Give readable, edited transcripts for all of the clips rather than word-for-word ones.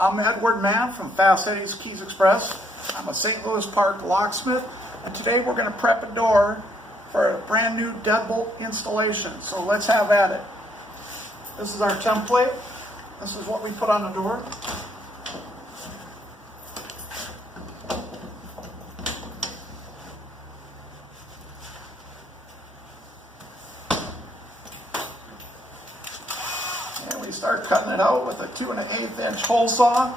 I'm Mann from Eddys Keys Express. I'm a St. Louis Park locksmith, and today we're going to prep a door for a brand new deadbolt installation. So let's have at it. This is our temp plate. This is what we put on the door. And we start cutting it out with a 2 1/8 inch hole saw.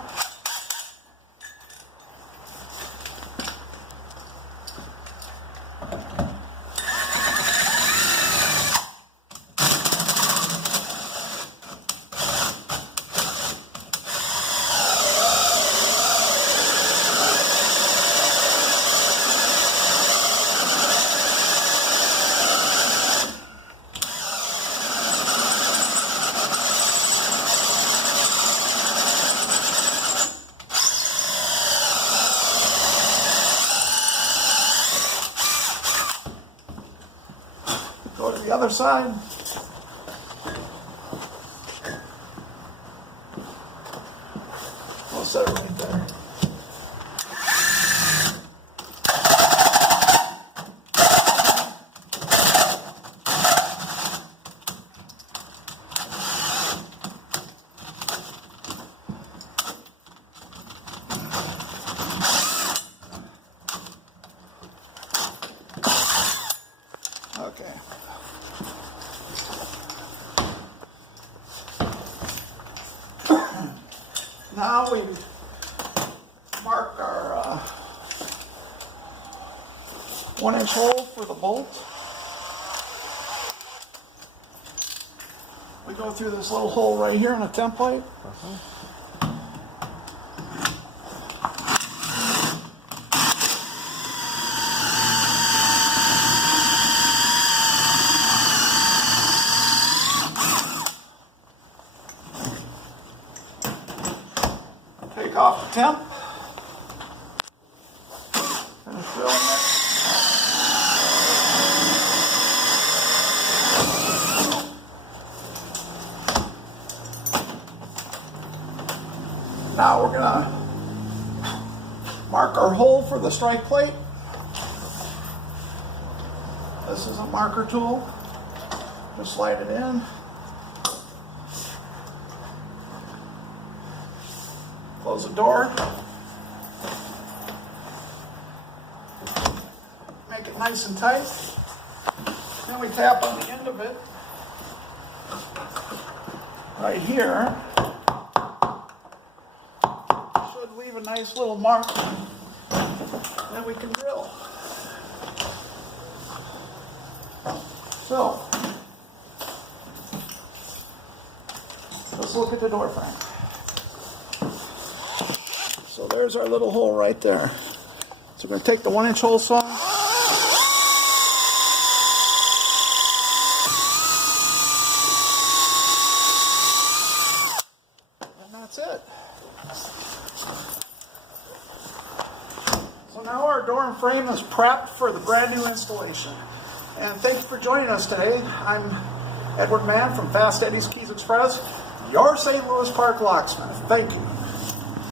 Go to the other side. We'll set it right there. Okay. Now we mark our 1 inch hole for the bolt. We go through this little hole right here in a temp plate. Take off the temp. Finish filling it. Now we're going to mark our hole for the strike plate. This is a marker tool. Just slide it in. Close the door. Make it nice and tight. Then we tap on the end of it right here. Should leave a nice little mark. Then we can drill. So, let's look at the door frame. So there's our little hole right there. So we're going to take the 1 inch hole saw. And that's it. So now our door and frame is prepped for the brand new installation. And thank you for joining us today. I'm Mann from Eddys Keys Express, your St. Louis Park locksmith. Thank you.